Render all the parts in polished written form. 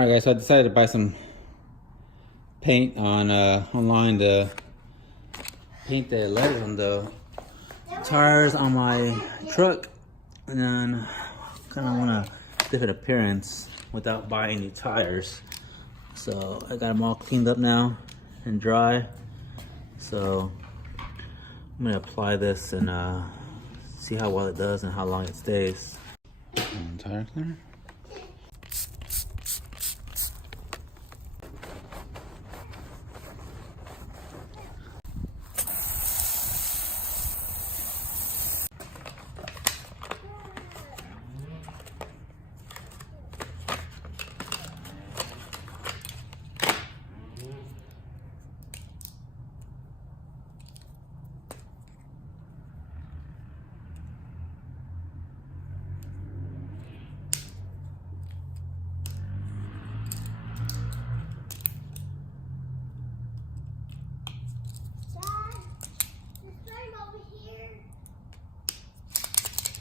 Alright guys, so I decided to buy some paint on online to paint the letters on the tires on my truck, and then kind of want a different appearance without buying new tires. So I got them all cleaned up now and dry. So I'm gonna apply this and see how well it does and how long it stays. Tire cleaner.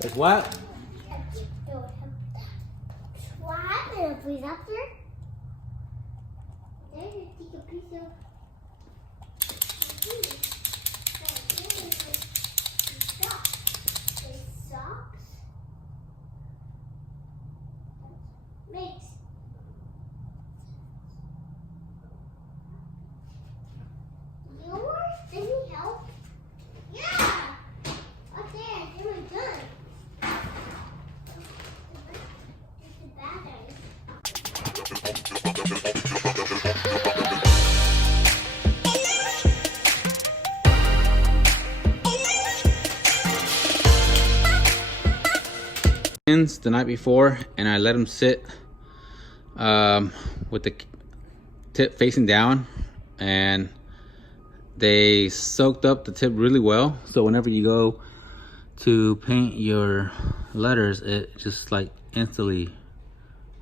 Like what? What happened if we up there? There's a piece of socks. Makes yours? Did he help? Yeah. Up there, they were good. The night before, and I let them sit with the tip facing down, and they soaked up the tip really well. So whenever you go to paint your letters, it just like instantly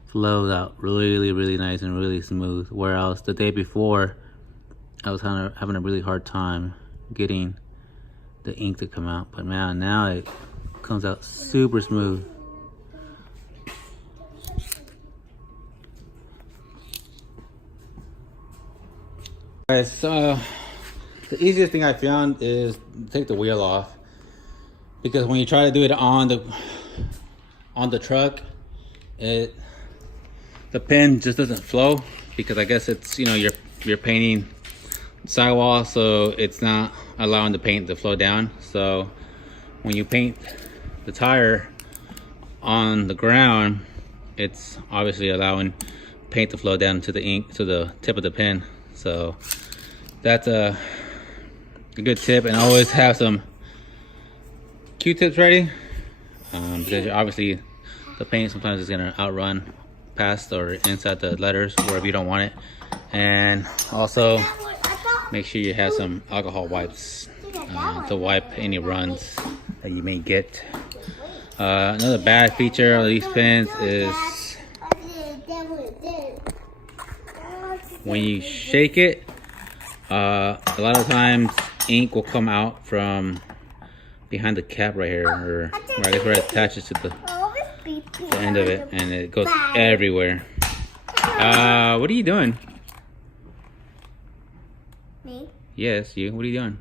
flows out really nice and really smooth. Whereas the day before, I was kind of having a really hard time getting the ink to come out. But man, now it comes out super smooth. Guys, so the easiest thing I found is take the wheel off, because when you try to do it on the truck, the pen just doesn't flow, because I guess it's, you know, you're painting sidewall, so it's not allowing the paint to flow down. So when you paint the tire on the ground, it's obviously allowing paint to flow down to the ink, to the tip of the pen. So that's a good tip, and always have some Q-tips ready, because obviously the paint sometimes is gonna outrun past or inside the letters wherever you don't want it. And also make sure you have some alcohol wipes to wipe any runs that you may get. Another bad feature of these pens is when you shake it, a lot of times ink will come out from behind the cap right here, or I guess where it attaches to the end of it, and it goes everywhere. What are you doing? Me? Yes, you. What are you doing?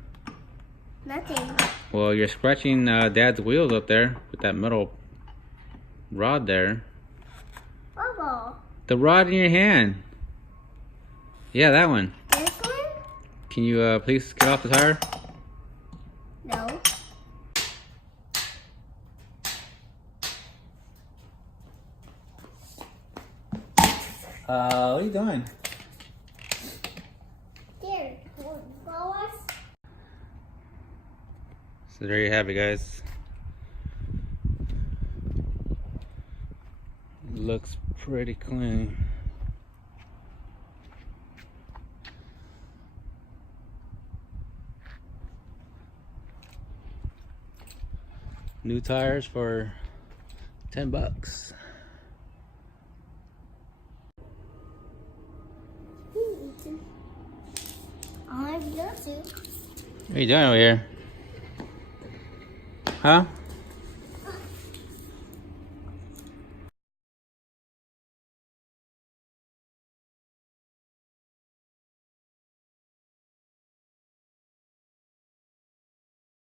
Nothing. Well, you're scratching Dad's wheels up there with that metal rod there. Bubble. The rod in your hand. Yeah, that one. This one? Can you please get off the tire? No. What are you doing? There. Follow us. So there you have it, guys. Looks pretty clean. New tires for $10. I love you. What are you doing over here? Huh?